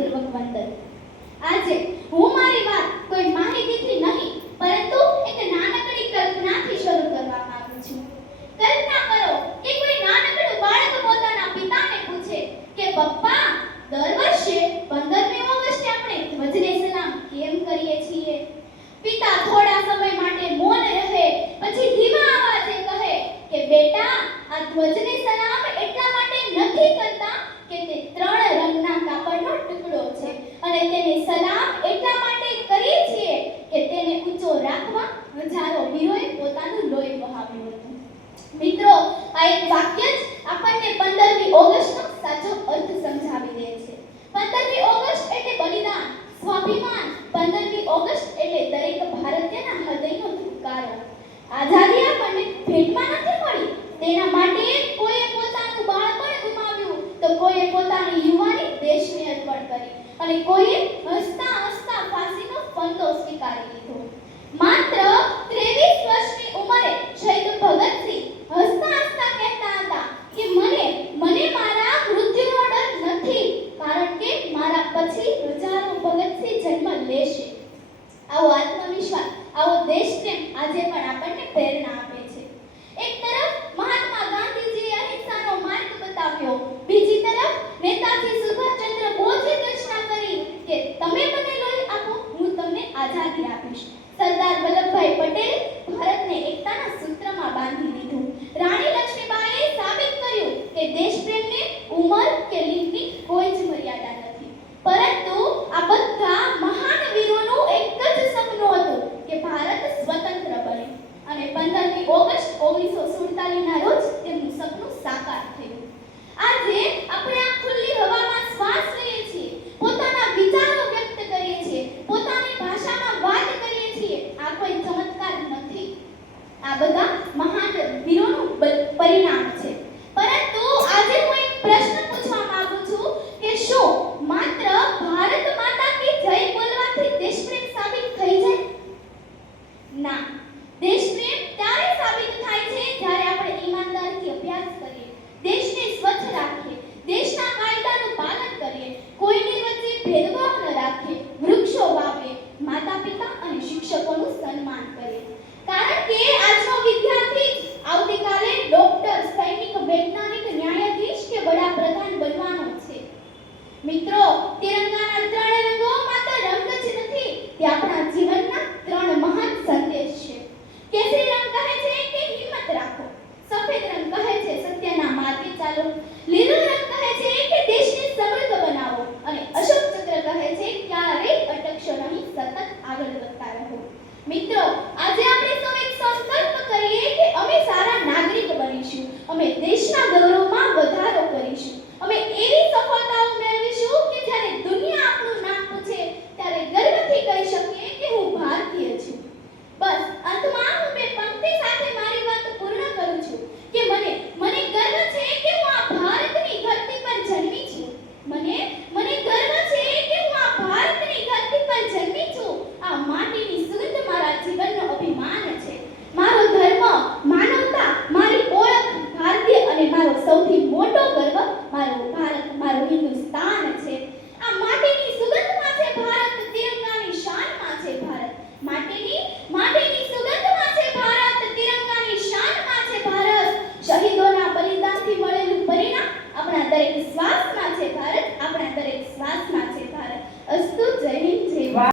વિનયપૂર્વક વંદન। આજે હું મારી વાત કોઈ માહિતીથી નહીં પરંતુ એક નાનકડી કલ્પનાથી શરૂ કરવા માંગુ છું। કલ્પના કરો કે કોઈ નાનકડું બાળક પોતાના પિતાને પૂછે કે પપ્પા, દર વર્ષે 15મી ઓગસ્ટે આપણે ધ્વજને સલામ કેમ કરીએ છીએ? પિતા થોડા સમય માટે મૌન રહે, પછી ધીમા અવાજે કહે કે બેટા, આ ધ્વજને સલામ એટલા માટે નથી કરતા કે તે 3 રંગના કાપડનો ટુકડો છે, અને તેને સલામ એટલા માટે કરીએ છીએ કે તેને ઊંચો રાખવા હજારો વીરોએ પોતાનું લોહી વહાવ્યું હતું। મિત્રો, આ એક વાક્ય જ આપણને 15મી ઓગસ્ટનો સાચો અર્થ સમજાવી દે છે। 15મી ઓગસ્ટ એટલે બલિદાન, સ્વાભિમાન। 15મી ઓગસ્ટ એટલે દરેક ભારતીયના હૃદયનો ધબકારો। આઝાદી આપણને ભેટમાં નથી મળી, તેના માટે કોઈએ પોતાનું બાળપણ ગુમાવ્યું, તો કોઈએ પોતાની યુવાની દેશને અર્પણ કરી, અને કોઈએ હસતા હસતા ફાંસીનો ફંદો સ્વીકારી લીધો। માત્ર 23 વર્ષની ઉંમરે શહીદ ભગતસિંહ હસતા હસતા કહેતા હતા કે મને મારા મૃત્યુનો ડર નથી, કારણ કે મારા પછી હજારો ભગતસિંહ જન્મ લેશે। આવો આત્મવિશ્વાસ, આવો દેશપ્રેમ આજે પણ આપણને પ્રેરણા આપે છે। એક તરફ મહાત્મા ગાંધીજીએ અહિંસાનો માર્ગ બતાવ્યો, બીજી તરફ નેતાજી સુભાષચંદ્ર બોઝે ઘોષણા કરી કે તમે મને લોહી આપો, હું તમને આઝાદી આપીશ। સરદાર વલ્લભભાઈ પટેલે ભારતને એકતાના સૂત્રમાં બાંધી દીધું। રાણી લક્ષ્મીબાઈએ સાબિત કર્યું કે દેશપ્રેમને ઉંમર કે લિંગની કોઈ જ મર્યાદા નથી। પરંતુ આ બધા મહાન વીરોનું એક જ સપનું હતું કે ભારત સ્વતંત્ર બને, અને 15મી ઓગસ્ટ 1947ના રોજ તેમનું સપનું સાકાર થયું। આજે આપણે આ ખુલ્લી હવામાં શ્વાસ લઈએ છીએ, પોતાના વિચારો વ્યક્ત કરીએ છીએ, પોતાની ભાષામાં વાત કરીએ છીએ, આ કોઈ ચમત્કાર નથી, આ બધા મહાન વીરોનું પરિણામ છે। પરંતુ આજે હું એક પ્રશ્ન પૂછવા માંગુ છું કે શું માત્ર ભારત માતા કી જય બોલવાથી દેશપ્રેમ સાબિત થઈ જાય? ના, દેશપ્રેમ ત્યારે સાબિત થાય છે જ્યારે આપણે ઈમાનદારીથી અભ્યાસ કરીએ, દેશને સ્વચ્છ રાખીએ, દેશના કાયદાનું પાલન કરીએ, કોઈની વચ્ચે ભેદભાવ ન રાખીએ, વૃક્ષો વાવીએ, માતા-પિતા અને શિક્ષકોનું સન્માન કરીએ। કારણ કે આજનો વિદ્યાર્થી આવતીકાલે ડોક્ટર, સૈનિક, વૈજ્ઞાનિક, ન્યાયાધીશ કે વડાપ્રધાન બનવાનો છે। મિત્રો, તિરંગાના 3 રંગો માત્ર રંગ જ નથી, તે આપણા જીવનના 3 મહાન સંદેશ છે। કેસરી રંગ કહે છે કે હિંમત રાખો, સફેદ રંગ કહે છે સત્યના માર્ગે ચાલો, લીલો રંગ કહે છે કે દેશને સમૃદ્ધ બનાવો, અને અશોક ચક્ર કહે છે ક્યારેય અટકશો નહીં, સતત આગળ વધતા રહો। મિત્રો, આજે આપણે સૌ એક સંકલ્પ કરીએ કે અમે સારા નાગરિક બનીશું, અમે દેશના ગૌરવમાં વધારો કરીશું, અમે એવી સફળતાઓ મેળવીશું કે જ્યારે દુનિયા આપણું નામ પૂછે ત્યારે ગર્વથી કહી શકીએ કે હું ભારતીય છું। બસ અંતમાં હું બે પંક્તિ સાથે મારી વાત પૂર્ણ કરું છું કે મને ગર્વ છે કે હું આ ભારતની ધરતી પર જન્મી છું। મને ગર્વ છે કે હું આ ભારતની ધરતી પર જન્મી છું। આ માટીની સુગંધ મારા જીવનનો અભિમાન છે। મારો ધર્મ, માનવતા, મારી ઓળખ ભારતીય, અને મારો સૌથી મોટો ગર્વ મારો ભારત, મારો હિન્દુસ્તાન છે। આ માટીની સુગંધમાં છે ભારત, તિરંગાની શાનમાં છે ભારત। માટીની સુગંધમાં છે ભારત, તિરંગાની શાનમાં છે ભારત। શહીદોના બલિદાનથી મળેલું પરિણામ આપણા દરેક શ્વાસમાં છે ભારત,